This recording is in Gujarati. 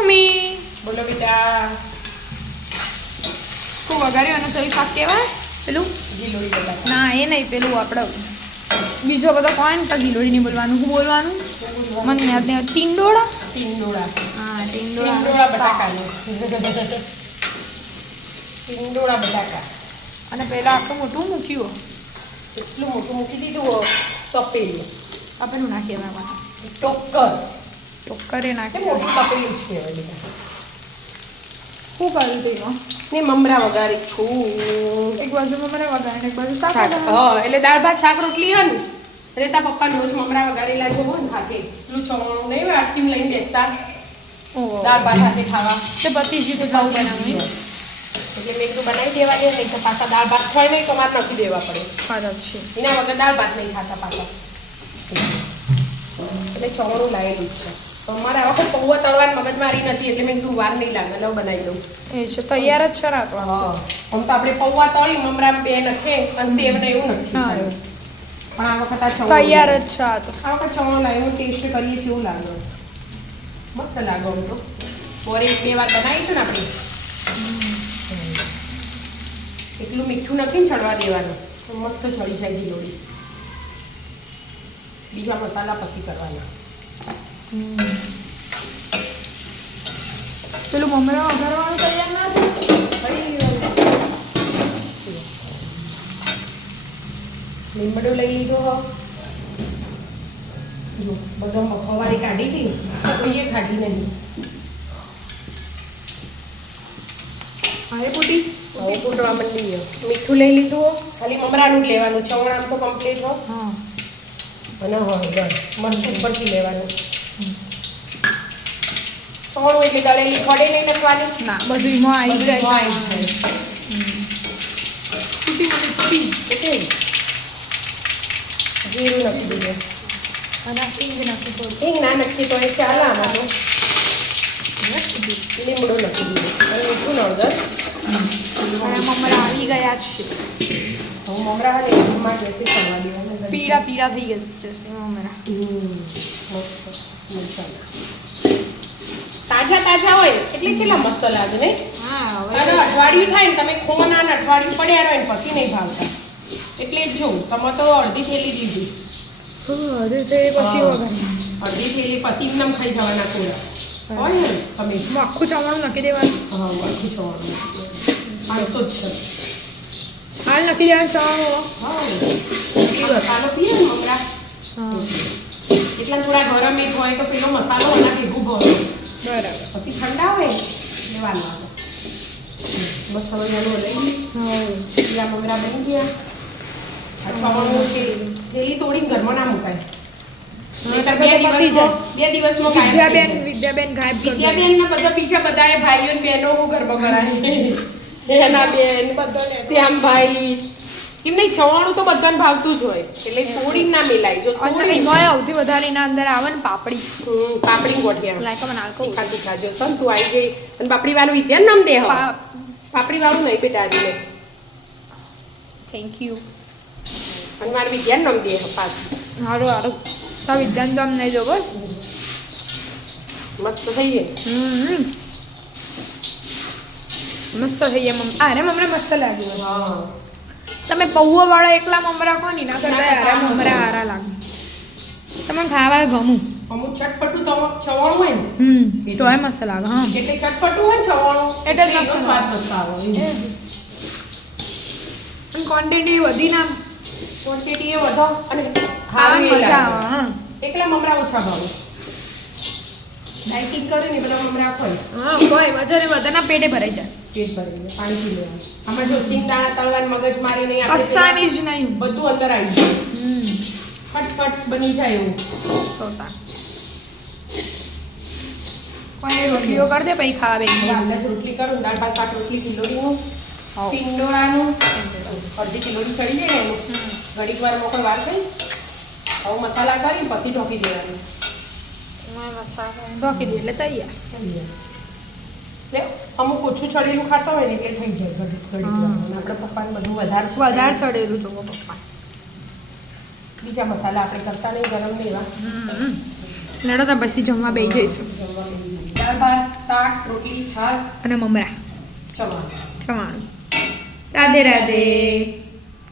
મમ્મી બોલો બેટા. શું વઘાર્યું અને સોય શાક કહેવાય પેલું ગીલોડી બટાકા. ના એ નહીં પેલું આપણે બીજો બધો કોઈ ને તો ગીલોડી નહીં બોલવાનું શું બોલવાનું મને યાદ નહીં ટીંડોળા ટીંડોળા. હા ટીંડોળા બટાકાનું. ટીંડોળા બટાકા. અને પહેલાં આટલું મોટું મૂક્યું એટલું મોટું મૂકી દીધું તપેલું. આપણે નાખીએ એમાં ટોક્કર. ટોક્કરે કે નાખીએ મોટું તપેલું જ કહેવાય બેટા. શું કર્યું તેનો ને મમરા વઘારી છું. એક બાજુ મને વઘારીને એક બાજુ શાક શાક. હા એટલે દાળ ભાત શાક રોટલી હે ને એટલે તા પપ્પા રોજ મમરા વઘારેલા જો હોય ને હાથે પેલું ચવાણું નહીં હોય આટકી લઈને બેસતા દાળ ભાત હાથે ખાવા તે પતિ જી તો ભાવ બનાવી એટલે મેં કીધું બનાવી દેવા દે નહીં તો પાછા દાળ ભાત હોય નહીં તો મારે નથી દેવા પડે. ફરજ છે એના વગર દાળ ભાત નહીં ખાતા પાછા. એટલે ચવાણું લાવેલું જ છે તો મારે આ વખત પૌવા તળવાની મગજમારી નથી એટલે મેં કીધું વાર નહીં લાગે નવ બનાવી દઉં. એ છે તૈયાર જ છે રાખવા હા આમ તો આપણે પૌવા તળી મમરા બે નખે અને સેવ ને એવું નથી હા. પણ આ વખત આ ચવાણું તૈયાર જ છે આ તો આ વખત ચવાણું લાવ્યું ટેસ્ટ કરીએ છીએ એવું લાગે મસ્ત લાગે આમ તો ઓર એક બે વાર બનાવી હતું ને આપણે એટલું મીઠું નથી ને ચડવા દેવાનું તો મસ્ત ચડી જાય ગીલોડી. બીજા મસાલા પછી કરવાના. પેલું મમરા વઘારવાનું તૈયાર ના લીમડો લઈ લીધો હો જો બધો મખવારી કાઢી હતી કોઈએ ખાધી નહીં. અરે પુટી હવે ફૂટવા માંડી ગયો. મીઠું લઈ લીધું હો ખાલી મમરાનું જ લેવાનું ચવણામ તો કમ્પ્લીટ હો હા અને હળદર મરચું ઉપરથી લેવાનું. ચવણું એટલે દળેલી ખડે નહીં નાખવાની. ના બધું એમાં આવી બધું જાય એમાં આવી જાય. પુટી મને પુટી એટલે જીરું નાખી દઈએ. અને હિંગ નાખી દો હિંગ ના નાખીએ તો એ ચાલે આમાં તો. લીમડો નાખી દીધું અને મીઠું હળદર. અને મમરા આવી ગયા જ છે હું મમરા હાલે ઘરમાં બેસી કરવા દેવાના. પીળા પીળા થઈ જશે મમરા તાજા તાજા હોય એટલે કેટલા મસ્ત લાગે ને. હા અને અઠવાડિયું થાય ને તમે ખોના ને અઠવાડિયું પડ્યા રહો ને પછી નહીં ભાવતા એટલે જ જોઉં તમે તો અડધી થેલી લીધી અરે તે પછી વઘારી અડધી થેલી પછી એમનામ ખાઈ જવાના કોરા હોય ને તમે આખું ચવાણું નાખી દેવાનું હા આખું છોડવાનું આ તો જ છે. હાલ નાખી દેવાનું ચવાણું હા મસાલો પીએ ને મમરા હા એટલા થોડા ગરમ એક હોય તો પેલો મસાલો એના ભેગું ભરે બરાબર પછી ઠંડા હોય એટલે વાર લાગે. બસ હવે એનું લઈ પેલા મમરા બની ગયા. અથવા થેલી તોડીને ઘરમાં ના મુકાય. બે દિવસમાં વિદ્યાબેન ગાયબ કરી વિદ્યાબેન ના બધા બીજા બધા ભાઈઓ ને બહેનો હું ઘરમાં કરાય એના બેન શ્યામભાઈ એમ નહીં ચવાણું તો બધાને ભાવતું જ હોય એટલે તોડીને ના મેલાય. જો સૌથી વધારે એના અંદર આવે ને પાપડી પાપડી ગોઠિયા લાઈક મને આલકો તીખા જો તું આવી ગઈ અને પાપડી વાળું વિદ્યા નામ દે પાપડી વાળું નહીં બેટા આવીને થેન્ક યુ અને મારે વિદ્યા નામ દે પાછી સારું સારું તો વિદ્યાન તો નહીં જો બોલ મસ્ત થઈ ગઈ. મસ્ત થઈ ગયા અરે મમરા મસ્ત લાગ્યું. હા તમે પૌવા વાળા એકલા મમરા કોની ના કરતા અરે મમરા હારા લાગે તમને ખાવા ગમું અમુક ચટપટું તો ચવાણું હોય ને તોય મસ્ત લાગે હા એટલે ચટપટું હોય ને ચવાણું એટલે જ એનો મસ્ત સ્વાદ મસ્ત આવે. અને ક્વોન્ટિટી વધી ના ક્વોન્ટિટી એ વધો અને ખાવાની ખાવાની મજા લાગે. આવે એકલા મમરા ઓછા ભાવે. ડાયટિંગ કરે ને બધા મમરા ખોય હા કોઈ વજન વધારના પેટે ભરાઈ જાય પેટ ભરીને પાણી પી લેવાનું. આમાં જો સિંગ દાણા તળવાની મગજ મારી નહીં આપણે કસાની જ નહીં બધું અંદર આવી જાય ફટફટ બની જાય એવું. કોઈ રોટલીઓ કરી દે પછી ખાવા બેસી આપણે રોટલી કરું દાળ ભાત શાક રોટલી કિલોડીનું ટીંડોળાનું અડધી કિલોડી ચડી જાય એનું ઘડીક વાર મોકળ વાર થઈ આવું મસાલા કરી પછી ઢોકી દેવાનું. ઢોકી દે એટલે તૈયાર. એટલે અમુક ઓછું ચડેલું ખાતા હોય ને એટલે થઈ જાય ઘડીક ઘડીક વાર. અને આપણે પપ્પાને બધું વધારે ચડેલું જોવો પપ્પા બીજા મસાલા આપણે કરતા નહીં ગરમ નહીં એવા. લડો તો પછી જમવા બેસી જઈશું. દાળ ભાત શાક શાક રોટલી છાશ અને મમરા ચવાણું. ચવાણું. રાધે રાધે.